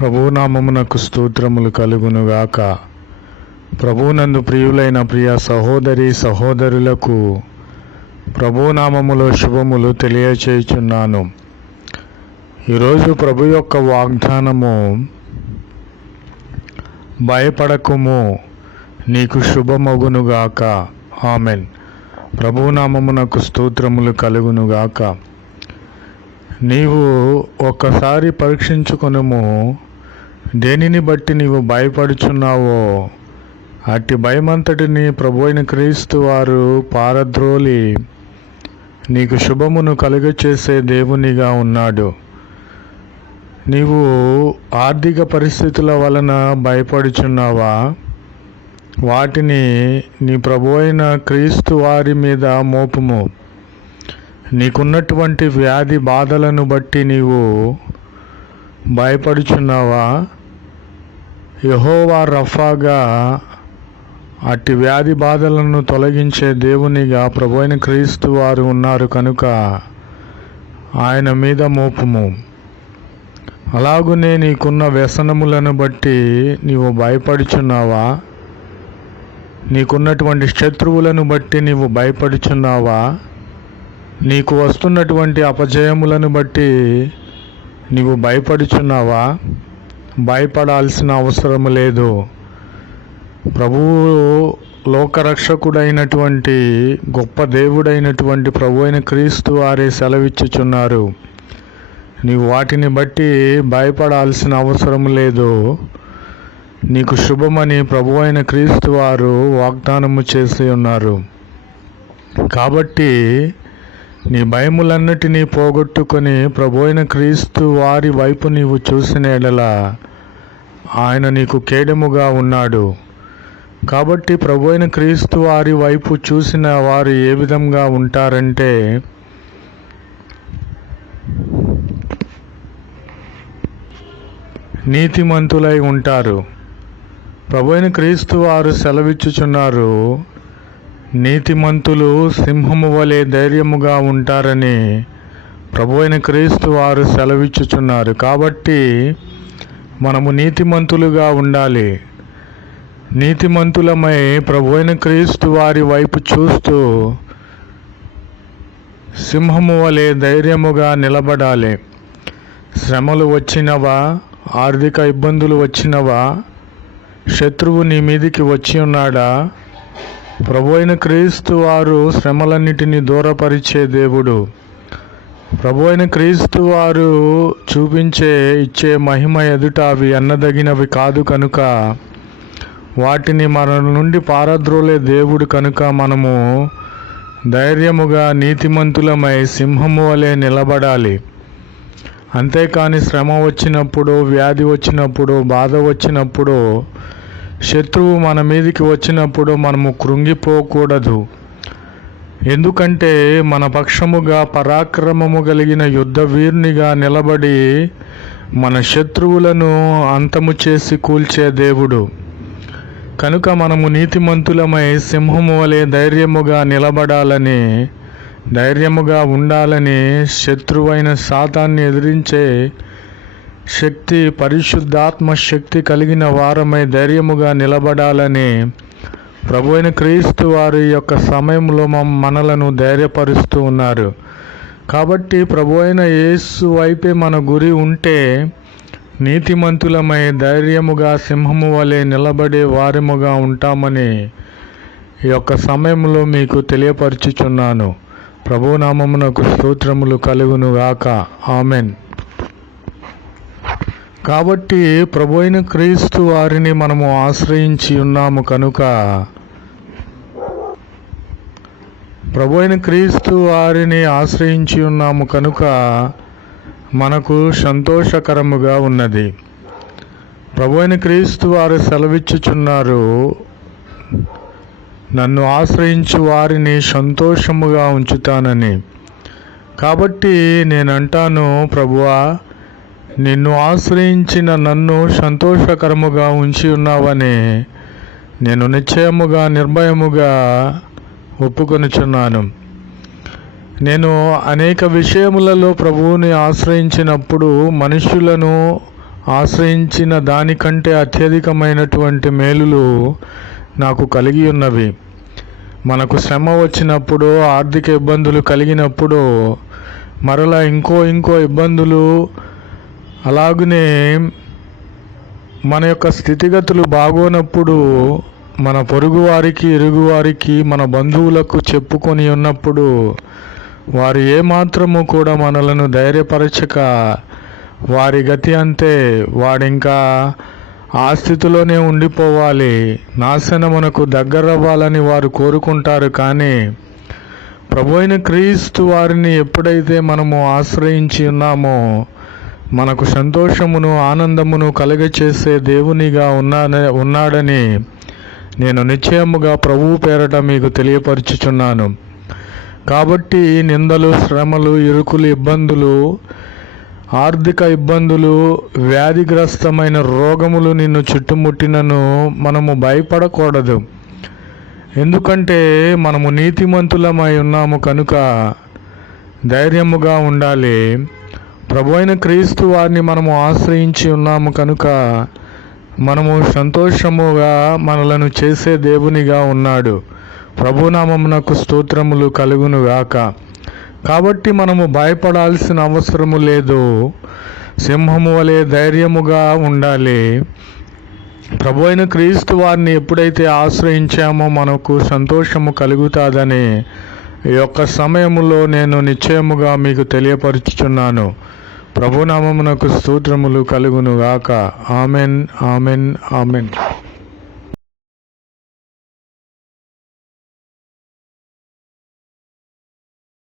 ప్రభునామమునకు స్తోత్రములు కలుగునుగాక. ప్రభునందు ప్రియులైన ప్రియ సహోదరి సహోదరులకు ప్రభునామములో శుభములు తెలియచేయుచున్నాను. ఈరోజు ప్రభు యొక్క వాగ్దానము, భయపడకుము, నీకు శుభమగునుగాక. ఆమెన్. ప్రభునామమునకు స్తోత్రములు కలుగునుగాక. నీవు ఒక్కసారి పరీక్షించుకొనుము, దేనిని బట్టి నీవు భయపడుచున్నావో అట్టి భయమంతటిని ప్రభు అయిన క్రీస్తు వారు పారద్రోలి నీకు శుభమును కలుగచేసే దేవునిగా ఉన్నాడు. నీవు ఆర్థిక పరిస్థితుల వలన భయపడుచున్నావా? వాటిని నీ ప్రభు అయిన క్రీస్తు వారి మీద మోపుము. నీకున్నటువంటి వ్యాధి బాధలను బట్టి నీవు భయపడుచున్నావా? యెహోవా రఫాగా అట్టి వ్యాధి బాధలను తొలగించే దేవునిగా ప్రభు అయిన క్రీస్తు వారు ఉన్నారు కనుక ఆయన మీద మోపుము. అలాగునే నీకున్న వ్యసనములను బట్టి నీవు భయపడుచున్నావా? నీకున్నటువంటి శత్రువులను బట్టి నీవు భయపడుచున్నావా? నీకు వస్తున్నటువంటి అపజయములను బట్టి నీవు భయపడుచున్నావా? భయపడాల్సిన అవసరం లేదు. ప్రభువు లోకరక్షకుడైనటువంటి గొప్ప దేవుడైనటువంటి ప్రభు అయిన క్రీస్తు వారే సెలవిచ్చుచున్నారు. నీవు వాటిని బట్టి భయపడాల్సిన అవసరం లేదు. నీకు శుభమని ప్రభు అయిన క్రీస్తు వారు వాగ్దానము చేసి ఉన్నారు. కాబట్టి నీ భయములన్నిటినీ పోగొట్టుకొని ప్రభు అయిన క్రీస్తు వారి వైపు నీవు చూసిన ఎడల ఆయన నీకు కేడముగా ఉన్నాడు. కాబట్టి ప్రభు అయిన క్రీస్తు వారి వైపు చూసిన వారు ఏ విధంగా ఉంటారంటే, నీతిమంతులై ఉంటారు. ప్రభు అయిన క్రీస్తు వారు సెలవిచ్చుచున్నారు, నీతిమంతులు సింహము వలె ధైర్యముగా ఉంటారని ప్రభు అయిన క్రీస్తు వారు సెలవిచ్చుచున్నారు. కాబట్టి మనము నీతిమంతులుగా ఉండాలి. నీతిమంతులమై ప్రభు అయిన క్రీస్తు వారి వైపు చూస్తూ సింహము వలె ధైర్యముగా నిలబడాలి. శ్రమలు వచ్చినవా, ఆర్థిక ఇబ్బందులు వచ్చినవా, శత్రువు నీ మీదికి వచ్చి ఉన్నాడా? ప్రభు అయిన క్రీస్తు వారు శ్రమలన్నిటినీ దూరపరిచే దేవుడు. ప్రభు అయిన క్రీస్తు వారు ఇచ్చే మహిమ ఎదుట అవి అన్నదగినవి కాదు కనుక వాటిని మన నుండి పారద్రోలే దేవుడు కనుక మనము ధైర్యముగా నీతిమంతులమై సింహము వలె నిలబడాలి. అంతేకాని శ్రమ వచ్చినప్పుడు, వ్యాధి వచ్చినప్పుడు, బాధ వచ్చినప్పుడు, శత్రువు మన మీదికి వచ్చినప్పుడు మనము కృంగిపోకూడదు. ఎందుకంటే మన పక్షముగా పరాక్రమము కలిగిన యుద్ధ వీరునిగా నిలబడి మన శత్రువులను అంతము చేసి కూల్చే దేవుడు. కనుక మనము నీతిమంతులమై సింహము వలె ధైర్యముగా నిలబడాలని, ధైర్యముగా ఉండాలని, శత్రువైన సాతాన్ని ఎదిరించే శక్తి, పరిశుద్ధాత్మ శక్తి కలిగిన వారమై ధైర్యముగా నిలబడాలని ప్రభు అయిన క్రీస్తు వారి యొక్క సమయంలో మనలను ధైర్యపరుస్తూ ఉన్నారు. కాబట్టి ప్రభు అయిన యేసు వైపే మన గురి ఉంటే నీతిమంతులమై ధైర్యముగా సింహము వలె నిలబడే వారముగా ఉంటామని ఈ యొక్క సమయంలో మీకు తెలియపరచుచున్నాను. ప్రభునామమునకు స్తోత్రములు కలుగునుగాక. ఆమెన్. కాబట్టి ప్రభు అయిన క్రీస్తు వారిని మనము ఆశ్రయించి ఉన్నాము కనుక, ప్రభు అయిన క్రీస్తు వారిని ఆశ్రయించి ఉన్నాము కనుక మనకు సంతోషకరముగా ఉన్నది. ప్రభు అయిన క్రీస్తు వారు సెలవిచ్చుచున్నారు, నన్ను ఆశ్రయించు వారిని సంతోషముగా ఉంచుతానని. కాబట్టి నేనంటాను, ప్రభువా, నిన్ను ఆశ్రయించిన నన్ను సంతోషకరముగా ఉంచి ఉన్నావని నేను నిశ్చయముగా, నిర్భయముగా ఒప్పుకొనుచున్నాను. నేను అనేక విషయములలో ప్రభువుని ఆశ్రయించినప్పుడు మనుషులను ఆశ్రయించిన దానికంటే అత్యధికమైనటువంటి మేలులు నాకు కలిగి ఉన్నవి. మనకు శ్రమ వచ్చినప్పుడు, ఆర్థిక ఇబ్బందులు కలిగినప్పుడు, మరలా ఇంకో ఇబ్బందులు, అలాగనే మన యొక్క స్థితిగతులు బాగోనప్పుడు మన పొరుగువారికి, ఇరుగువారికి, మన బంధువులకు చెప్పుకొని ఉన్నప్పుడు వారు ఏమాత్రము కూడా మనలను ధైర్యపరచక వారి గతి అంతే, వాడింకా ఆ స్థితిలోనే ఉండిపోవాలి, నాశనమునకు దగ్గరవ్వాలని వారు కోరుకుంటారు. కానీ ప్రభువైన క్రీస్తు వారిని ఎప్పుడైతే మనము ఆశ్రయించి ఉన్నామో మనకు సంతోషమును, ఆనందమును కలుగచేసే దేవునిగా ఉన్నాడని నేను నిశ్చయముగా ప్రభువు పేరట మీకు తెలియపరచుచున్నాను. కాబట్టి నిందలు, శ్రమలు, ఇరుకులు, ఇబ్బందులు, ఆర్థిక ఇబ్బందులు, వ్యాధిగ్రస్తమైన రోగములు నిన్ను చుట్టుముట్టినను మనము భయపడకూడదు. ఎందుకంటే మనము నీతిమంతులమై ఉన్నాము కనుక ధైర్యముగా ఉండాలి. ప్రభువైన క్రీస్తు వారిని మనము ఆశ్రయించి ఉన్నాము కనుక మనము సంతోషముగా మనలను చేసే దేవునిగా ఉన్నాడు. ప్రభునామమునకు స్తోత్రములు కలుగును గాక. కాబట్టి మనము భయపడాల్సిన అవసరము లేదు. సింహము వలె ధైర్యముగా ఉండాలి. ప్రభువైన క్రీస్తు వారిని ఎప్పుడైతే ఆశ్రయించామో మనకు సంతోషము కలుగుతాదని ఈ యొక్క సమయములో నేను నిశ్చయముగా మీకు తెలియపరుచుచున్నాను. ప్రభునామమునకు స్తోత్రములు కలుగును గాక. Amen, amen, amen.